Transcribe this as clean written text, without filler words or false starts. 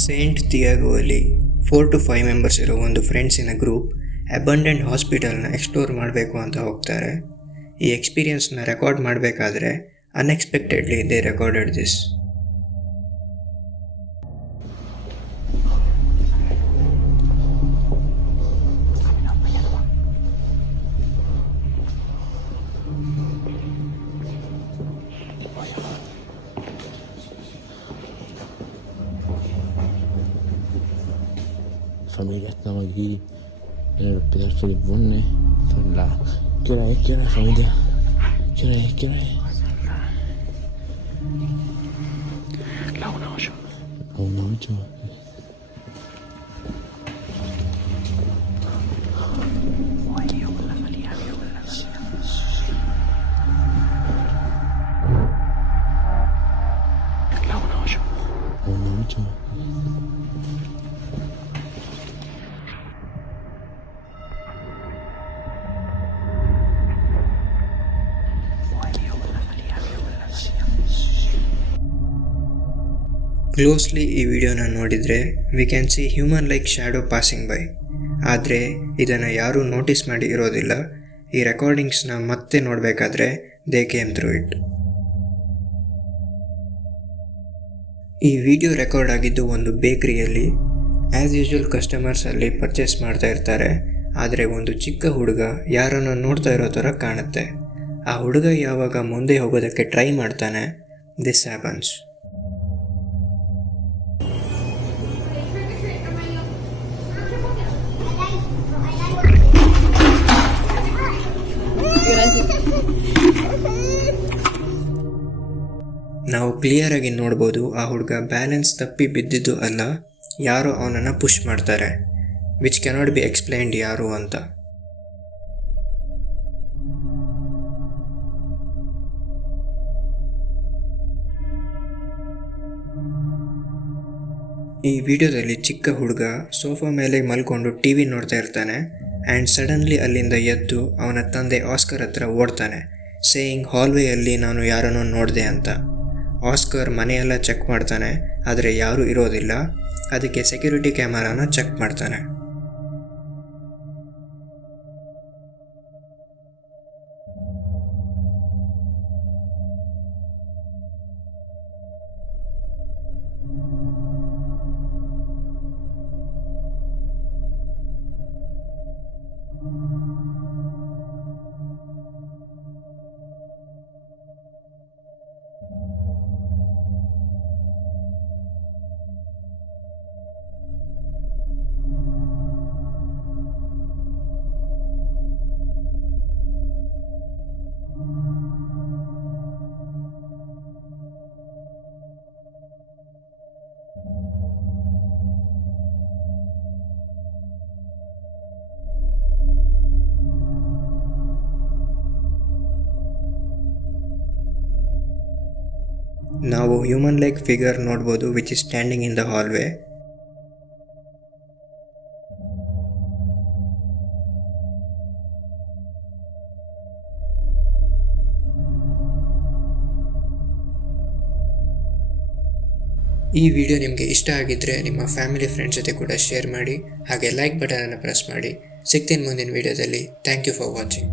Saint ಥಿಯಾಗೋಲಿ 4 to 5 members ಇರೋ ಒಂದು ಫ್ರೆಂಡ್ಸಿನ group abundant ಹಾಸ್ಪಿಟಲ್ನ explore ಮಾಡಬೇಕು ಅಂತ ಹೋಗ್ತಾರೆ. ಈ ಎಕ್ಸ್ಪೀರಿಯನ್ಸ್ನ ರೆಕಾರ್ಡ್ ಮಾಡಬೇಕಾದ್ರೆ unexpectedly they recorded this. Familia, estamos aquí en el hospital Felipe Bornes. Son las... ¿Qué hora es, familia? ¿Qué hora es? La 1:08. La 1:08. Closely ಈ ವಿಡಿಯೋನ ನೋಡಿದರೆ we can see human like shadow passing by. ಆದರೆ ಇದನ್ನು ಯಾರೂ notice ಮಾಡಿ ಇರೋದಿಲ್ಲ. ಈ ರೆಕಾರ್ಡಿಂಗ್ಸ್ನ ಮತ್ತೆ ನೋಡಬೇಕಾದ್ರೆ ದೇ ಕೇಮ್ ಥ್ರೂ ಇಟ್. ಈ ವಿಡಿಯೋ ರೆಕಾರ್ಡ್ ಆಗಿದ್ದು ಒಂದು ಬೇಕ್ರಿಯಲ್ಲಿ. ಆ್ಯಸ್ ಯೂಶುವಲ್ ಕಸ್ಟಮರ್ಸ್ ಅಲ್ಲಿ ಪರ್ಚೇಸ್ ಮಾಡ್ತಾ ಇರ್ತಾರೆ. ಆದರೆ ಒಂದು ಚಿಕ್ಕ ಹುಡುಗ ಯಾರನ್ನು ನೋಡ್ತಾ ಇರೋ ಥರ ಕಾಣುತ್ತೆ. ಆ ಹುಡುಗ ಯಾವಾಗ ಮುಂದೆ ಹೋಗೋದಕ್ಕೆ ಟ್ರೈ ಮಾಡ್ತಾನೆ, ದಿಸ್ ಹ್ಯಾಪನ್ಸ್. ನಾವು ಕ್ಲಿಯರ್ ಆಗಿ ನೋಡ್ಬೋದು, ಆ ಹುಡುಗ ಬ್ಯಾಲೆನ್ಸ್ ತಪ್ಪಿ ಬಿದ್ದಿದ್ದು ಅಲ್ಲ, ಯಾರೋ ಅವನನ್ನು ಪುಷ್ ಮಾಡ್ತಾರೆ. ವಿಚ್ ಕ್ಯಾನಾಟ್ ಬಿ ಎಕ್ಸ್ಪ್ಲೈನ್ಡ್ ಯಾರು ಅಂತ. ಈ ವಿಡಿಯೋದಲ್ಲಿ ಚಿಕ್ಕ ಹುಡುಗ ಸೋಫಾ ಮೇಲೆ ಮಲ್ಕೊಂಡು ಟಿವಿ ನೋಡ್ತಾ ಇರ್ತಾನೆ. ಆ್ಯಂಡ್ ಸಡನ್ಲಿ ಅಲ್ಲಿಂದ ಎದ್ದು ಅವನ ತಂದೆ ಆಸ್ಕರ್ ಹತ್ರ ಓಡ್ತಾನೆ, ಸೇಯಿಂಗ್ ಹಾಲ್ವೇಯಲ್ಲಿ ನಾನು ಯಾರನ್ನೋ ನೋಡಿದೆ ಅಂತ. ಆಸ್ಕರ್ ಮನೆಯೆಲ್ಲ ಚೆಕ್ ಮಾಡ್ತಾನೆ, ಆದರೆ ಯಾರೂ ಇರೋದಿಲ್ಲ. ಅದಕ್ಕೆ ಸೆಕ್ಯೂರಿಟಿ ಕ್ಯಾಮರಾನ ಚೆಕ್ ಮಾಡ್ತಾನೆ. ನಾವು ಹ್ಯೂಮನ್ ಲೈಕ್ ಫಿಗರ್ ನೋಡ್ಬೋದು which is standing in the hallway. ಈ ವಿಡಿಯೋ ನಿಮಗೆ ಇಷ್ಟ ಆಗಿದ್ದರೆ ನಿಮ್ಮ ಫ್ಯಾಮಿಲಿ ಫ್ರೆಂಡ್ಸ್ ಜೊತೆ ಕೂಡ ಶೇರ್ ಮಾಡಿ. ಹಾಗೆ ಲೈಕ್ ಬಟನನ್ನು ಪ್ರೆಸ್ ಮಾಡಿ. ಸಿಗ್ತೀನಿ ಮುಂದಿನ ವಿಡಿಯೋದಲ್ಲಿ. Thank you for watching.